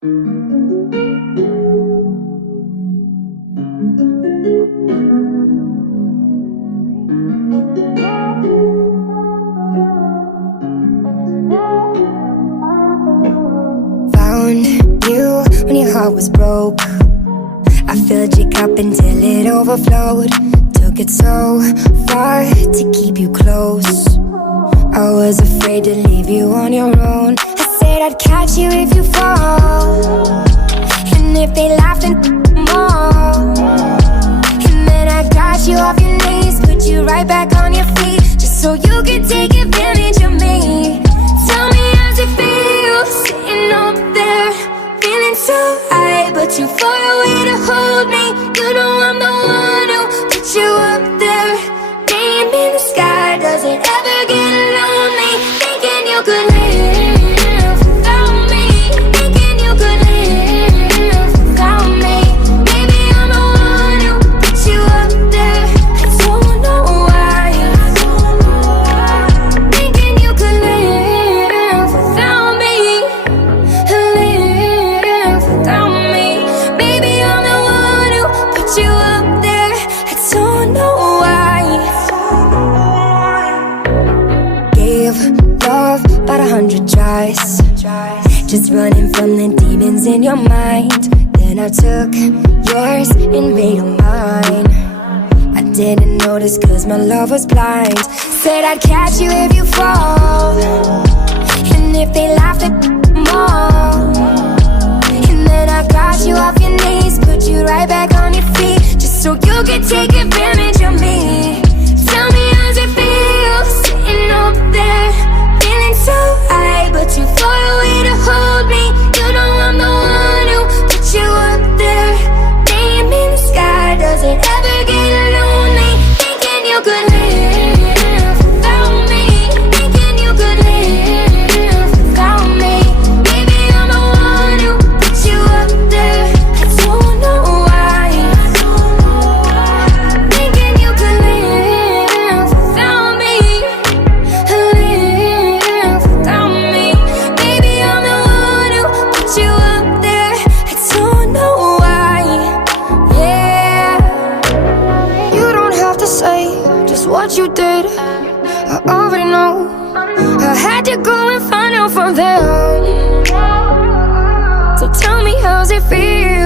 Found you when your heart was broke. I filled your cup until it overflowed. Took it so far to keep you close. I was afraid to leave you on your own. I said I'd catch you if you fall, and if they laughed and more. And then I got you off your knees, put you right back on your feet, just so you could take advantage of me. Tell me how's it feel, sitting up there, feeling so high, but you far away to hold me. You know I'm the one who put you up there. Name in the sky, does it ever get lonely? Thinking you could live without me, thinking you could live without me. Maybe I'm the one who put you up there. I don't know why. Thinking you could live without me, live without me. Maybe I'm the one who put you up there. I don't know why. Gave love about 100 tries, just running from the demons in your mind. Then I took yours and made them mine. I didn't notice cause my love was blind. Said I'd catch you if you fall, and if they laughed at more. And then I got you off your knees, put you right back on your feet, just so you could take advantage of me. Tell me how's it feel, sitting up there, feeling so high, but you far away to hold me. You know I'm the one who put you up there. Name in the sky, does it ever get lonely? Thinking you could live without me, thinking you could live without me. Maybe I'm the one who put you up there. I don't know why. Thinking you could live without me, live without me. Maybe I'm the one who put you up there. I don't know why. Yeah, you don't have to say just what you did, I already know. I had to go and find out from them. So tell me how's it feel,